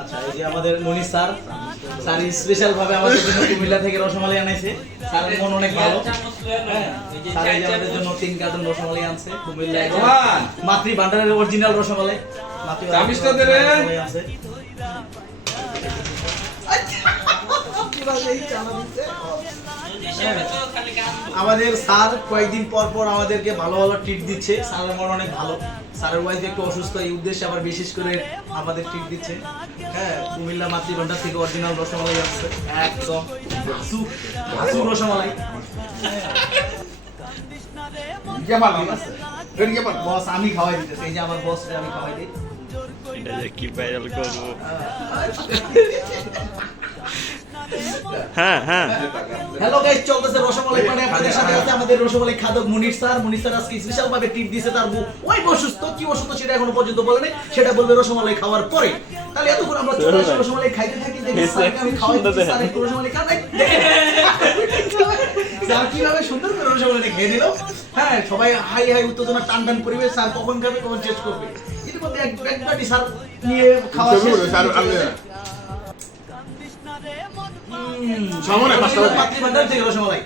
আচ্ছা এই যে আমাদের মনি স্যার স্যার স্পেশাল ভাবে আমাদের জন্য কুমিল্লা থেকে রসমালাই আনাইছে। স্যার মন অনেক ভালো। হ্যাঁ, স্যার এই যে আমাদের জন্য তিন কার্টন রসমালাই আনছে কুমিল্লা মাতৃ ভান্ডারের অরিজিনাল রসমালাই। মাতৃ ভান্ডারের চাবিশটা আমাদের স্যার কয়েকদিন পর পর আমাদেরকে ভালো ভালো ট্রিট দিচ্ছে। স্যারের মন অনেক ভালো। স্যারের ওয়াইফ একটু অসুস্থ এই উদ্দেশ্যে আবার বিশেষ করে আমাদের ট্রিট দিচ্ছে। হ্যাঁ কুমিল্লা মাতৃভান্ডার থেকে অরিজিনাল রসমালাই আসছে। একদম হাসু রসমালাই। বস আমি খাওয়াই দিতেছি এই যে আমার বস আমি খাওয়াই দিই। এটা যে কি ভাইরাল করব। হ্যাঁ হ্যাঁ। হ্যালো গাইস চলতেছে রসমালাই পানে। আপনাদের সাথে আছে আমাদের রসমালাই খাদক মুনির স্যার। মুনির স্যার আজকে স্পেশাল ভাবে টিপ দিয়েছে তার ওই অসুস্থ কি অসুস্থ সেটা এখনও পর্যন্ত বলে সেটা বলবে রসমালাই খাওয়ার পরে। তাহলে এতক্ষণ আমরা চলে আসি রসমালাই খাইতে থাকি। দেখি স্যারকে আমি খাওয়াই স্যার একটু রসমালাই খান। স্যার কীভাবে সুন্দর করে রসমালাই খেয়ে নিল। হ্যাঁ সবাই হাই হাই উত্তেজনা টান টান পরিবেশ। স্যার কখন খাবে কখন শেষ করবে? ইতিমধ্যে এক এক স্যার নিয়ে খাওয়া শেষ। সামনে পাঁচটা বাজে। মাতৃভান্ডার থেকে রসমালাই